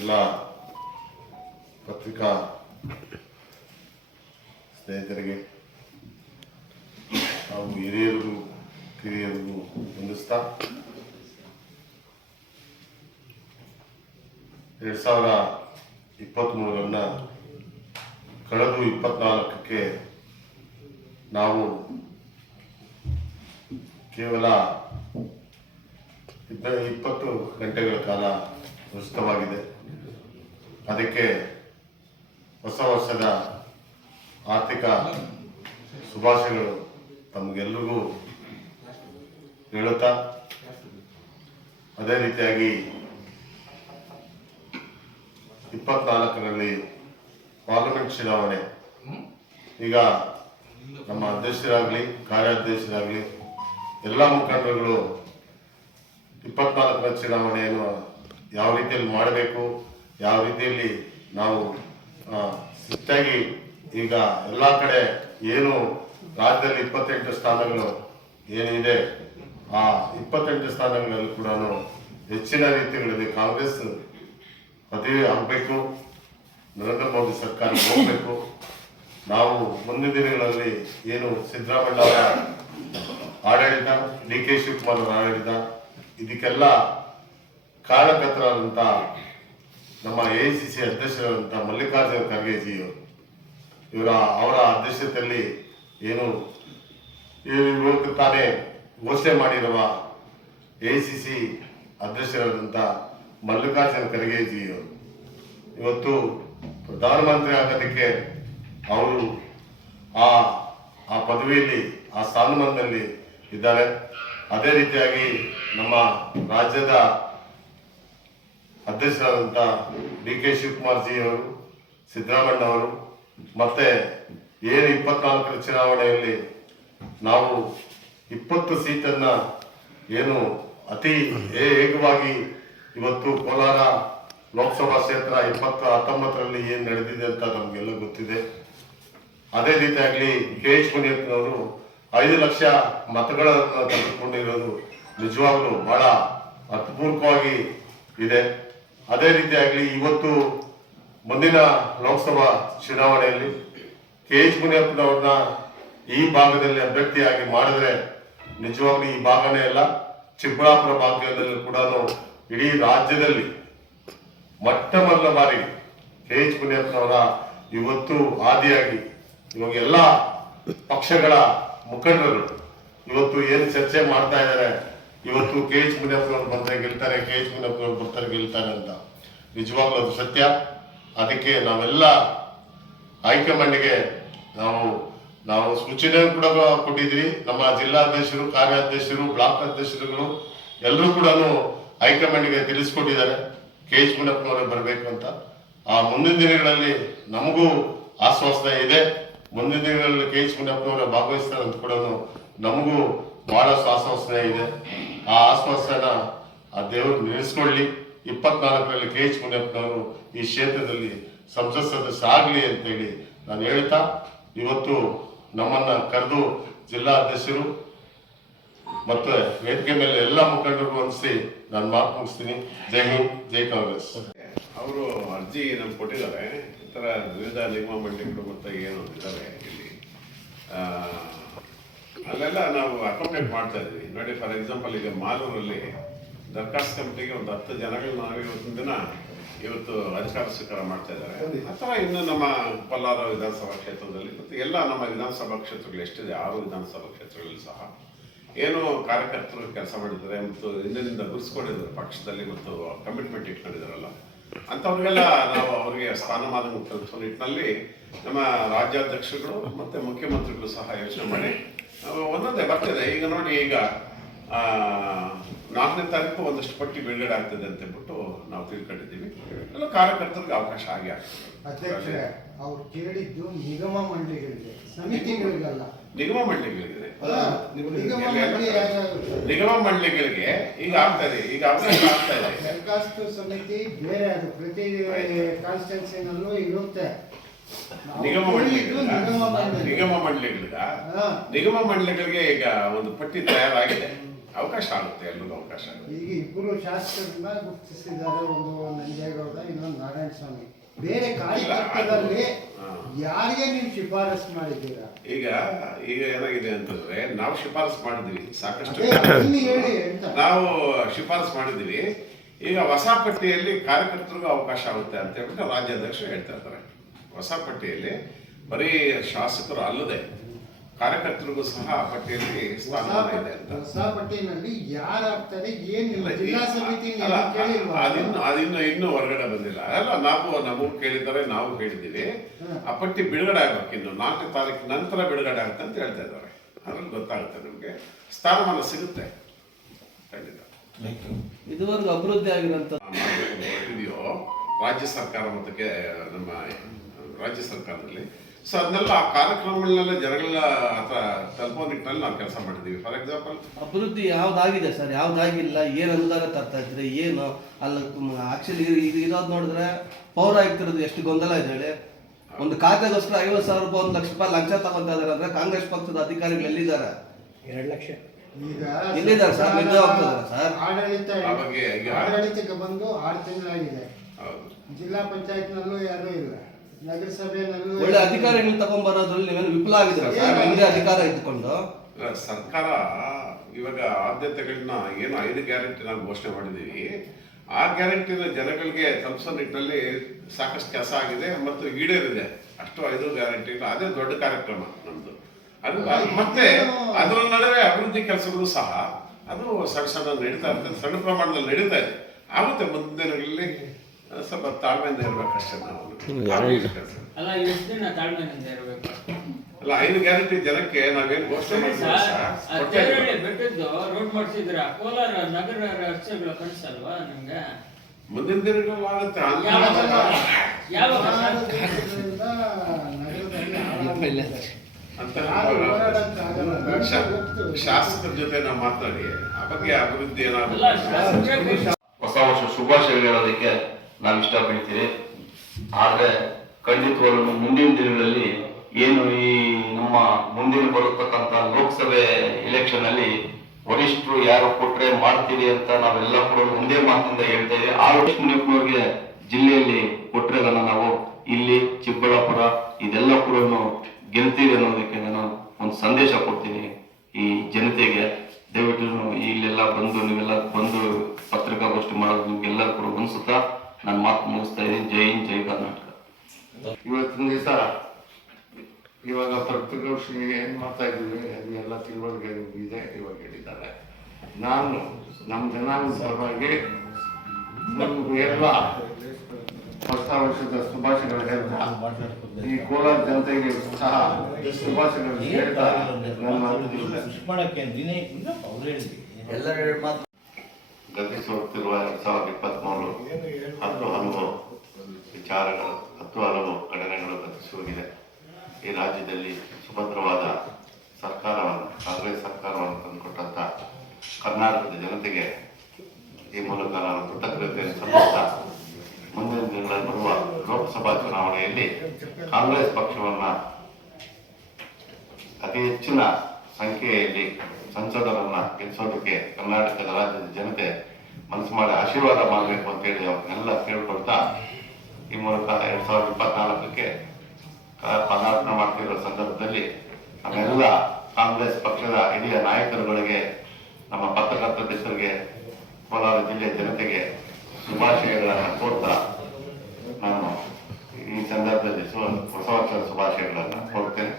ಎಲ್ಲ ಪತ್ರಿಕಾ ಸ್ನೇಹಿತರಿಗೆ ಹಾಗೂ ಹಿರಿಯರಿಗೂ ಕಿರಿಯರಿಗೂ ವಂದಿಸ್ತಾ ಎರಡು ಸಾವಿರ ಇಪ್ಪತ್ತ್ಮೂರರನ್ನ ಕಳೆದು ಇಪ್ಪತ್ನಾಲ್ಕಕ್ಕೆ ನಾವು ಕೇವಲ ಇಪ್ಪತ್ತು ಗಂಟೆಗಳ ಕಾಲ ಉಚಿತವಾಗಿದೆ. ಅದಕ್ಕೆ ಹೊಸ ವರ್ಷದ ಆರ್ಥಿಕ ಶುಭಾಶಯಗಳು ತಮಗೆಲ್ಲರಿಗೂ ಹೇಳುತ್ತಾ? ಅದೇ ರೀತಿಯಾಗಿ ಇಪ್ಪತ್ನಾಲ್ಕರಲ್ಲಿ ಪಾರ್ಲಿಮೆಂಟ್ ಚುನಾವಣೆ. ಈಗ ನಮ್ಮ ಅಧ್ಯಕ್ಷರಾಗಲಿ, ಕಾರ್ಯಾಧ್ಯಕ್ಷರಾಗಲಿ ಎಲ್ಲ ಮುಖಂಡರುಗಳು ಇಪ್ಪತ್ನಾಲ್ಕರ ಚುನಾವಣೆಯನ್ನು ಯಾವ ರೀತಿಯಲ್ಲಿ ಮಾಡಬೇಕು? ಯಾವ ರೀತಿಯಲ್ಲಿ ನಾವು ಸಿಟ್ಟಾಗಿ ಈಗ ಎಲ್ಲ ಕಡೆ ಏನು ರಾಜ್ಯದಲ್ಲಿ ಇಪ್ಪತ್ತೆಂಟು ಸ್ಥಾನಗಳು ಏನಿದೆ, ಆ ಇಪ್ಪತ್ತೆಂಟು ಸ್ಥಾನಗಳಲ್ಲಿ ಕೂಡ ಹೆಚ್ಚಿನ ರೀತಿಗಳಲ್ಲಿ ಕಾಂಗ್ರೆಸ್ ಪದವಿ ಆಗಬೇಕು, ನರೇಂದ್ರ ಮೋದಿ ಸರ್ಕಾರ ಹೋಗಬೇಕು. ನಾವು ಮುಂದಿನ ದಿನಗಳಲ್ಲಿ ಏನು ಸಿದ್ದರಾಮಯ್ಯ ಆಡಳಿತ, ಡಿ ಕೆ ಶಿವಕುಮಾರ್ ಆಡಳಿತ, ಇದಕ್ಕೆಲ್ಲ ಕಾರಣಕರ್ತರಾದಂಥ ನಮ್ಮ ಎ ಸಿ ಸಿ ಅಧ್ಯಕ್ಷರಾದಂಥ ಮಲ್ಲಿಕಾರ್ಜುನ ಖರ್ಗೆಜಿಯವರು ಇವರ, ಅವರ ಅಧ್ಯಕ್ಷತೆಯಲ್ಲಿ ಏನು ಇವತ್ತು ತಾನೇ ಘೋಷಣೆ ಮಾಡಿರುವ ಎ ಸಿ ಸಿ ಅಧ್ಯಕ್ಷರಾದಂಥ ಮಲ್ಲಿಕಾರ್ಜುನ ಖರ್ಗೆಜಿಯವರು ಇವತ್ತು ಪ್ರಧಾನಮಂತ್ರಿ ಆಗೋದಕ್ಕೆ ಅವರು ಆ ಆ ಪದವಿಯಲ್ಲಿ, ಆ ಸ್ಥಾನಮಾನದಲ್ಲಿ ಇದ್ದಾರೆ. ಅದೇ ರೀತಿಯಾಗಿ ನಮ್ಮ ರಾಜ್ಯದ ಅಧ್ಯಕ್ಷರಾದಂಥ ಡಿ ಕೆ ಶಿವಕುಮಾರ್ ಜಿ ಅವರು, ಸಿದ್ದರಾಮಯ್ಯ ಅವರು, ಮತ್ತೆ ಏನು ಇಪ್ಪತ್ನಾಲ್ಕರ ಚುನಾವಣೆಯಲ್ಲಿ ನಾವು ಇಪ್ಪತ್ತು ಸೀಟನ್ನು ಏನು ಅತಿ ವೇಗವಾಗಿ ಇವತ್ತು ಕೋಲಾರ ಲೋಕಸಭಾ ಕ್ಷೇತ್ರ ಇಪ್ಪತ್ತು ಹತ್ತೊಂಬತ್ತರಲ್ಲಿ ಏನು ನಡೆದಿದೆ ಅಂತ ನಮಗೆಲ್ಲ ಗೊತ್ತಿದೆ. ಅದೇ ರೀತಿಯಾಗಲಿ ಕೆ ಎಚ್ ಮುನಿಯಪ್ಪನವರು ಐದು ಲಕ್ಷ ಮತಗಳನ್ನು ತೆಗೆದುಕೊಂಡಿರೋದು ನಿಜವಾಗ್ಲೂ ಬಹಳ ಅರ್ಥಪೂರ್ವಕವಾಗಿ ಇದೆ. ಅದೇ ರೀತಿಯಾಗಲಿ ಇವತ್ತು ಮುಂದಿನ ಲೋಕಸಭಾ ಚುನಾವಣೆಯಲ್ಲಿ ಕೆ ಎಚ್ ಮುನಿಯಪ್ಪನವ್ರನ್ನ ಈ ಭಾಗದಲ್ಲಿ ಅಭ್ಯರ್ಥಿಯಾಗಿ ಮಾಡಿದ್ರೆ ನಿಜವಾಗ್ಲೂ ಈ ಭಾಗನೇ ಅಲ್ಲ, ಚಿಕ್ಕಬಳ್ಳಾಪುರ ಭಾಗದಲ್ಲಿ ಕೂಡ ಇಡೀ ರಾಜ್ಯದಲ್ಲಿ ಮೊಟ್ಟ ಮೊದಲ ಬಾರಿ ಕೆ ಎಚ್ ಮುನಿಯಪ್ಪನವರ ಇವತ್ತು ಆದಿಯಾಗಿ ಇವಾಗ ಎಲ್ಲ ಪಕ್ಷಗಳ ಮುಖಂಡರು ಇವತ್ತು ಏನು ಚರ್ಚೆ ಮಾಡ್ತಾ ಇದ್ದಾರೆ ಇವತ್ತು ಕೆ ಎಚ್ ಮುನಿಯಪ್ಪನವ್ರು ಬರ್ತಾರೆ ಗೆಲ್ತಾರೆ, ಕೆ ಎಚ್ ಮುನಿಯಪ್ಪನವ್ರು ಬರ್ತಾರೆ, ಗೆಲ್ತಾರೆ ಅಂತ. ನಿಜವಾಗ್ಲೂ ಅದು ಸತ್ಯ. ಅದಕ್ಕೆ ನಾವೆಲ್ಲ ಹೈಕಮಾಂಡ್ಗೆ ನಾವು ನಾವು ಸೂಚನೆ ಕೂಡ ಕೊಟ್ಟಿದ್ವಿ ನಮ್ಮ ಜಿಲ್ಲಾಧ್ಯಕ್ಷರು, ಕಾರ್ಯಾಧ್ಯಕ್ಷರು, ಬ್ಲಾಕ್ ಅಧ್ಯಕ್ಷರುಗಳು ಎಲ್ಲರೂ ಕೂಡ ಹೈಕಮಾಂಡ್ಗೆ ತಿಳಿಸ್ಕೊಟ್ಟಿದ್ದಾರೆ. ಕೆ ಎಚ್ ಮುನಿಯಪ್ಪನವರೇ ಬರಬೇಕು ಅಂತ. ಆ ಮುಂದಿನ ದಿನಗಳಲ್ಲಿ ನಮಗೂ ಆಶ್ವಾಸನೆ ಇದೆ. ಮುಂದಿನ ದಿನಗಳಲ್ಲಿ ಕೆ ಎಚ್ ಮುನಿಯಪ್ಪನವರೇ ಭಾಗವಹಿಸ್ತಾರೆ ಅಂತ ಕೂಡ ನಮಗೂ ಬಹಳಷ್ಟು ಆಶ್ವಾಸನೆ ಇದೆ. ಆ ಆಶ್ವಾಸನ ಆ ದೇವರು ನೆನೆಸ್ಕೊಳ್ಳಿ. ಇಪ್ಪತ್ನಾಲ್ಕರಲ್ಲಿ ಕೆ ಎಚ್ ಮುನಿಯಪ್ಪನವರು ಈ ಕ್ಷೇತ್ರದಲ್ಲಿ ಸಂಸತ್ ಸದಸ್ಯ ಆಗಲಿ ಅಂತೇಳಿ ನಾನು ಹೇಳ್ತಾ, ಇವತ್ತು ನಮ್ಮನ್ನ ಕರೆದು ಜಿಲ್ಲಾ ಅಧ್ಯಕ್ಷರು ಮತ್ತೆ ವೇದಿಕೆ ಮೇಲೆ ಎಲ್ಲ ಮುಖಂಡರು ಅನಿಸಿ ನಾನು ಮಾತು ಮುಗಿಸ್ತೀನಿ. ಜೈ ಹಿಂದ್, ಜೈ ಕಾಂಗ್ರೆಸ್. ಅವರು ಅರ್ಜಿ ನಮ್ಗೆ ಕೊಟ್ಟಿದ್ದಾರೆ. ಈ ಥರ ವಿವಿಧ ನಿಗಮ ಮಂಡಳಿಗಳು ಮತ್ತು ಏನು ಇದ್ದಾರೆ ಇಲ್ಲಿ. ಅಲ್ಲೆಲ್ಲ ನಾವು ಅಕಾಮಿಡೇಟ್ ಮಾಡ್ತಾ ಇದ್ವಿ ನೋಡಿ ಫಾರ್ ಎಕ್ಸಾಂಪಲ್ ಈಗ ಮಾಲೂರಲ್ಲಿ ದರ್ಖಾಸ್ತು ಕಮಿಟಿಗೆ ಒಂದು ಹತ್ತು ಜನಗಳು ನಾವು ಇವತ್ತಿನ ದಿನ ಇವತ್ತು ಅಧಿಕಾರ ಸ್ವೀಕಾರ ಮಾಡ್ತಾ ಇದ್ದಾರೆ. ಅಥವಾ ಇನ್ನು ನಮ್ಮ ಕೋಲಾರ ವಿಧಾನಸಭಾ ಕ್ಷೇತ್ರದಲ್ಲಿ ಮತ್ತು ಎಲ್ಲ ನಮ್ಮ ವಿಧಾನಸಭಾ ಕ್ಷೇತ್ರಗಳು ಎಷ್ಟಿದೆ ಆರು ವಿಧಾನಸಭಾ ಕ್ಷೇತ್ರಗಳಲ್ಲಿ ಸಹ ಏನು ಕಾರ್ಯಕರ್ತರು ಕೆಲಸ ಮಾಡಿದ್ದಾರೆ ಮತ್ತು ಹಿಂದಿನಿಂದ ಗುರುಸ್ಕೊಂಡಿದ್ದಾರೆ ಪಕ್ಷದಲ್ಲಿ ಮತ್ತು ಕಮಿಟ್ಮೆಂಟ್ ಇಟ್ಕೊಂಡಿದ್ದಾರಲ್ಲ. ಅಂಥವ್ರಿಗೆಲ್ಲ ನಾವು ಅವರಿಗೆ ಸ್ಥಾನಮಾನ ಕಲ್ಪಿಸೋ ನಿಟ್ಟಿನಲ್ಲಿ ನಮ್ಮ ರಾಜ್ಯಾಧ್ಯಕ್ಷರುಗಳು ಮತ್ತು ಮುಖ್ಯಮಂತ್ರಿಗಳು ಸಹ ಯೋಚನೆ ಮಾಡಿ ಒಂದೊಂದೇ ಬರ್ತದೆ. ಈಗ ನೋಡಿ ಈಗ ಆ, ನಾಲ್ಕನೇ ತಾರೀಕು ಒಂದಷ್ಟು ಪಟ್ಟಿ ಬಿಡುಗಡೆ ಆಗ್ತದೆ ಅಂತ ಹೇಳ್ಬಿಟ್ಟು ನಾವು ತಿಳ್ಕೊಂಡಿದ್ದೀವಿ. ಎಲ್ಲ ಕಾರ್ಯಕರ್ತರಿಗೆ ಅವಕಾಶ ಆಗಿ ಅಧ್ಯಕ್ಷರೇ ಆಗ್ತದೆ ಅವ್ರು ಕೇಳಿದ್ದು ನಿಗಮ ಮಂಡಳಿಗಳಿಗೆ ಸಮಿತಿಗಳಿಗಲ್ಲ. ನಿಗಮ ಮಂಡಳಿಗಳಿಗೆ. ನಿಗಮ ಮಂಡಳಿ ಮಂಡಳಿಗಳಿಗೆ ಈಗ ಆಗ್ತಾ ಇದೆ. ಈಗ ಅವಕಾಶ ಆಗ್ತಾ ಇದೆ. ದರಖಾಸ್ತು ಸಮಿತಿ ಬೇರೆ ಅದು ಪ್ರತಿ ಕಾನ್ಸ್ಟಿಟ್ಯೂನ್ಸಿನಲ್ಲೂ ಇರುತ್ತೆ. ನಿಗಮ ಕೇಳಿದ್ದು ನಿಗಮ ಮಂಡಳಿಗಳಿಗ ನಿಗಮ ಮಂಡಳಿಗಳಿಗ ಈಗ ಒಂದು ಪಟ್ಟಿ ತಯಾರಾಗಿದೆ ಅವಕಾಶ ಆಗುತ್ತೆ ಎಲ್ಲರಿಗೂ ಅವಕಾಶ ಆಗುತ್ತೆ. ಈಗ ಇಬ್ಬರು ಶಾಸಕರನ್ನ ಗುರುತಿಸಿದ್ದಾರೆ ಒಂದು ನಂಜೇಗೌಡ ಇನ್ನೊಂದು ನಾರಾಯಣ ಸ್ವಾಮಿ ಬೇರೆ ಕಾರ್ಯಕರ್ತರಲ್ಲಿ. ಯಾರಿಗೆ ನೀವು ಶಿಫಾರಸ್ ಮಾಡಿದ್ದೀರಾ? ಈಗ ಈಗ ಏನಾಗಿದೆ ಅಂತಂದ್ರೆ ನಾವು ಶಿಫಾರಸ್ ಮಾಡಿದ್ವಿ ಸಾಕಷ್ಟು ನಾವು ಶಿಫಾರಸ್ ಮಾಡಿದ್ವಿ ಈಗ ಹೊಸ ಪಟ್ಟಿಯಲ್ಲಿ ಕಾರ್ಯಕರ್ತರಿಗೂ ಅವಕಾಶ ಆಗುತ್ತೆ ಅಂತ ಹೇಳ್ಬಿಟ್ಟು ರಾಜ್ಯಾಧ್ಯಕ್ಷರು ಹೇಳ್ತಾ ಇರ್ತಾರೆ. ಹೊಸ ಪಟ್ಟಿಯಲ್ಲಿ ಬರೀ ಶಾಸಕರು ಅಲ್ಲದೆ ಕಾರ್ಯಕರ್ತರಿಗೂ ಸಹ ಆ ಪಟ್ಟಿಯಲ್ಲಿ ಸ್ಥಾನಮಾನ ಇದೆ ಅಂತ. ಹೊಸ ಪಟ್ಟಿನಲ್ಲಿ ಯಾರಾಗ್ತಾರೆ ಏನಿಲ್ಲ ಜಿಲ್ಲಾ ಸಮಿತಿ ಅಲ್ಲ, ಅದಿನ್ನು ಅದಿನ್ನು ಇನ್ನೂ ಹೊರಗಡೆ ಬಂದಿಲ್ಲ. ಅಲ್ಲ ನಾವು ನಮಗೂ ಕೇಳಿದ್ದಾರೆ ನಾವು ಹೇಳಿದ್ದೀವಿ. ಆ ಪಟ್ಟಿ ಬಿಡುಗಡೆ ಆಗ್ಬೇಕು ಇನ್ನು. ನಾಲ್ಕು ತಾರೀಕು ನಂತರ ಬಿಡುಗಡೆ ಆಗುತ್ತೆ ಅಂತ ಹೇಳ್ತಾ ಇದ್ದಾರೆ. ಅದ್ರಲ್ಲಿ ಗೊತ್ತಾಗುತ್ತೆ ನಿಮಗೆ. ಸ್ಥಾನಮಾನ ಸಿಗುತ್ತೆ. ಖಂಡಿತ. ಇದುವರೆಗೂ ಅಭಿವೃದ್ಧಿ ಆಗಿರೋಂಥ ಇದೆಯೋ ರಾಜ್ಯ ಸರ್ಕಾರ ಮತ್ತು ಕೆ- ನಮ್ಮ ರಾಜ್ಯ ಸರ್ಕಾರದಲ್ಲಿ ಸೊ ಅದನ್ನೆಲ್ಲ ಆ ಕಾರ್ಯಕ್ರಮಗಳನ್ನೆಲ್ಲ ಜನಗಳ ಹತ್ರ ತಲುಪೋ ನಿಟ್ಟಿನಲ್ಲಿ ನಾವು ಕೆಲಸ ಮಾಡಿದ್ದೀವಿ. ಫಾರ್ ಎಕ್ಸಾಂಪಲ್ ಅಭಿವೃದ್ಧಿ ಯಾವ್ದಾಗಿದೆ ಸರ್? ಯಾವ್ದಾಗಿಲ್ಲ? ಏನು ಅನುದಾನ ತರ್ತಾ ಇದ್ರೆ? ಏನು? ಅಲ್ಲಿ ಆಕ್ಚುಲಿ ಇದು ಇರೋದು ನೋಡಿದ್ರೆ ಪೌರಾಯುಕ್ತರದ್ದು ಎಷ್ಟು ಗೊಂದಲ ಇದೆ ಹೇಳಿ. ಒಂದು ಖಾತೆಗೋಸ್ಕರ ಐವತ್ತು ಸಾವಿರ ರೂಪಾಯಿ ಒಂದು ಲಕ್ಷ ರೂಪಾಯಿ ಲಂಚ ತಗೊಂತಾ ಇದಾರೆ ಅಂದ್ರೆ ಕಾಂಗ್ರೆಸ್ ಪಕ್ಷದ ಅಧಿಕಾರಿಗಳು ಎಲ್ಲಿದ್ದಾರೆ? ಈಗ ಎಲ್ಲಿದ್ದಾರೆ ಸರ್? ನಿಜ ಹೋಗ್ತದಾ ಸರ್? ಆಡಳಿತ ಆ ಬಗ್ಗೆ ಈಗ- ಆಡಳಿತಕ್ಕೆ ಬಂದು ಆರು ತಿಂಗಳಾಗಿದೆ. ಹೌದು. ಜಿಲ್ಲಾ ಪಂಚಾಯತ್ನಲ್ಲೂ ಯಾರೂ ಇಲ್ಲ. ಒಳ್ಳೆ ಅಧಿಕಾರಿಗಳನ್ನ ತಗೊಂಡ್ಬರೋದ್ರಲ್ಲಿ ನೀವೇನು ವಿಫಲ ಆಗಿದ್ರ ಸರ್? ನಿಮ್ದೇ ಅಧಿಕಾರ ಇದ್ಕೊಂಡು ಸರ್ಕಾರ ಇವಾಗ ಆದ್ಯತೆಗಳನ್ನ ಏನು ಐದು ಗ್ಯಾರಂಟಿ ನಾವು ಘೋಷಣೆ ಮಾಡಿದೀವಿ ಆ ಗ್ಯಾರಂಟಿನ ಜನಗಳಿಗೆ ತಲುಪಿಸೋ ನಿಟ್ಟಿನಲ್ಲಿ ಸಾಕಷ್ಟು ಕೆಲಸ ಆಗಿದೆ ಮತ್ತು ಈಡೇರಿದೆ. ಅಷ್ಟು ಐದು ಗ್ಯಾರಂಟಿ ಅದೇ ದೊಡ್ಡ ಕಾರ್ಯಕ್ರಮ ನಮ್ಮದು ಅದು ಮತ್ತೆ ಅದರ ನಡುವೆ ಅಭಿವೃದ್ಧಿ ಕೆಲಸಗಳು ಸಹ ಅದು ಸಣ್ಣ ಸಣ್ಣ ನಡೀತಾ ಇರ್ತದೆ ಸಣ್ಣ ಪ್ರಮಾಣದಲ್ಲಿ ನಡೀತಾ ಇದೆ. ಆಗುತ್ತೆ ಮುಂದಿನ ದಿನಗಳಲ್ಲಿ. ಸ್ವಲ್ಪ ತಾಳ್ಮೆಯಿಂದ ಇರ್ಬೇಕಷ್ಟೇ ನಾವು. ಅಲ್ಲ ಎಷ್ಟು ದಿನ ತಾಳ್ಮೆಯಿಂದ ಇರಬೇಕು. ಅಲ್ಲ ಐದು ಗ್ಯಾರಂಟಿ ಜನಕ್ಕೆ ನಾವೇನು ಘೋಷಣೆ ಬೆಟ್ಟದ್ದು ರೋಡ್ ಮಾಡಿಸಿದ್ರ. ಕೋಲಾರ ನಗರ ರಸ್ತೆಗಳು ಕಳಿಸಲ್ವಾ ನಿಮ್ಗೆ? ಮುಂದಿನ ದಿನಗಳಲ್ಲಿ ಆಗುತ್ತೆ. ಶಾಸಕರ ಜೊತೆ ನಾವು ಮಾತಾಡಿ. ಆ ಬಗ್ಗೆ ಅಭಿವೃದ್ಧಿ ಏನಾಗುತ್ತೆ? ಹೊಸ ವರ್ಷ ಶುಭಾಶಯಗಳು ಹೇಳೋದಕ್ಕೆ ನಾವು ಇಷ್ಟಪಡ್ತೀವಿ ಆದರೆ ಖಂಡಿತವಾಗ್ಲೂ ಮುಂದಿನ ದಿನಗಳಲ್ಲಿ ಏನು ಈ ನಮ್ಮ ಮುಂದಿನ ಬರತಕ್ಕಂಥ ಲೋಕಸಭೆ ಎಲೆಕ್ಷನ್ ಅಲ್ಲಿ ವರಿಷ್ಠರು ಯಾರು ಕೊಟ್ರೆ ಮಾಡ್ತೀರಿ ಅಂತ ನಾವೆಲ್ಲ ಕೂಡ ಒಂದೇ ಮಾತಿಂದ ಹೇಳ್ತೇವೆ ಎಸ್ ಮುನಿಯಪ್ಪನವ್ರಿಗೆ ಜಿಲ್ಲೆಯಲ್ಲಿ ಕೊಟ್ರೆ ನಾವು ಇಲ್ಲಿ ಚಿಕ್ಕಬಳ್ಳಾಪುರ ಇದೆಲ್ಲ ಕೂಡ ಗೆಲ್ತೀವಿ ಅನ್ನೋದಕ್ಕೆ ನಾನು ಒಂದು ಸಂದೇಶ ಕೊಡ್ತೀನಿ ಈ ಜನತೆಗೆ. ದಯವಿಟ್ಟು ಇಲ್ಲೆಲ್ಲ ಬಂದು ನೀವೆಲ್ಲ ಬಂದು ಪತ್ರಿಕಾಗೋಷ್ಠಿ ಮಾಡೋದು ನಿಮ್ಗೆಲ್ಲ ಕೂಡ ಅನ್ಸುತ್ತಾ? ನಾನು ಮಾತು ಮುಗಿಸ್ತಾ ಇದ್ದೀನಿ. ಜೈ ಹಿಂದ್ ಜೈ ಕರ್ನಾಟಕ. ಇವತ್ತಿನ ದಿವಸ ಇವಾಗ ಪತ್ರಿಕಾಗೋಷ್ಠಿ ಏನು ಮಾಡ್ತಾ ಇದ್ದೀವಿ ಅದೆಲ್ಲ ತಿಳುವಳಿಕೆ ಇದೆ ಇವಾಗ ಹೇಳಿದ್ದಾರೆ. ನಾನು ನಮ್ಮ ಜನಾಂಗದ ಪರವಾಗಿ ನಮ್ಗೆ ಎಲ್ಲ ಹೊಸ ವರ್ಷದ ಶುಭಾಶಯಗಳು ಹೇಳ್ತಾ ಈ ಕೋಲಾರ ಜನತೆಗೆ ಸಹ ಶುಭಾಶಯಗಳು ಹೇಳ್ತಾ ನನ್ನ ಅವ್ರು ಹೇಳಿದ್ವಿ. ಗತಿಸಿ ಹೋಗ್ತಿರುವ ಎರಡ್ ಸಾವಿರದ ಇಪ್ಪತ್ಮೂರು ಹತ್ತು ಹಲವು ವಿಚಾರಗಳು, ಹತ್ತು ಹಲವು ಘಟನೆಗಳು ಗತಿಸಿ ಹೋಗಿದೆ ಈ ರಾಜ್ಯದಲ್ಲಿ ಸುಭದ್ರವಾದ ಸರ್ಕಾರವನ್ನು, ಕಾಂಗ್ರೆಸ್ ಸರ್ಕಾರವನ್ನು ತಂದುಕೊಟ್ಟಂತ ಕರ್ನಾಟಕದ ಜನತೆಗೆ ಈ ಮೂಲಕ ನಾನು ಕೃತಜ್ಞತೆಯನ್ನು ಸಲ್ಲಿಸ್ತಾ ಮುಂದಿನ ದಿನಗಳಲ್ಲಿ ಬರುವ ಲೋಕಸಭಾ ಚುನಾವಣೆಯಲ್ಲಿ ಕಾಂಗ್ರೆಸ್ ಪಕ್ಷವನ್ನು ಅತಿ ಹೆಚ್ಚಿನ ಸಂಖ್ಯೆಯಲ್ಲಿ ಸಂಸದರನ್ನ ಗೆಲ್ಲಿಸೋದಕ್ಕೆ ಕರ್ನಾಟಕದ ರಾಜ್ಯದ ಜನತೆ ಮನಸ್ಸು ಮಾಡಿ ಆಶೀರ್ವಾದ ಮಾಡಬೇಕು ಅಂತೇಳಿ ಅವ್ರನ್ನೆಲ್ಲ ಕೇಳ್ಕೊಳ್ತಾ ಈ ಮೂಲಕ ಎರಡ್ ಸಾವಿರದ ಇಪ್ಪತ್ನಾಲ್ಕಕ್ಕೆ ಪದಾರ್ಪಣೆ ಮಾಡ್ತಿರೋ ಸಂದರ್ಭದಲ್ಲಿ ನಮ್ಮೆಲ್ಲ ಕಾಂಗ್ರೆಸ್ ಪಕ್ಷದ ಹಿರಿಯ ನಾಯಕರುಗಳಿಗೆ, ನಮ್ಮ ಪತ್ರಕರ್ತ ಹೆಸರಿಗೆ ಕೋಲಾರ ಜಿಲ್ಲೆಯ ಜನತೆಗೆ ಶುಭಾಶಯಗಳನ್ನು ಕೋರ್ತಾ ನಾನು ಈ ಸಂದರ್ಭದಲ್ಲಿ ಹೊಸ ವರ್ಷದ ಶುಭಾಶಯಗಳನ್ನು ಕೋರ್ತೇನೆ.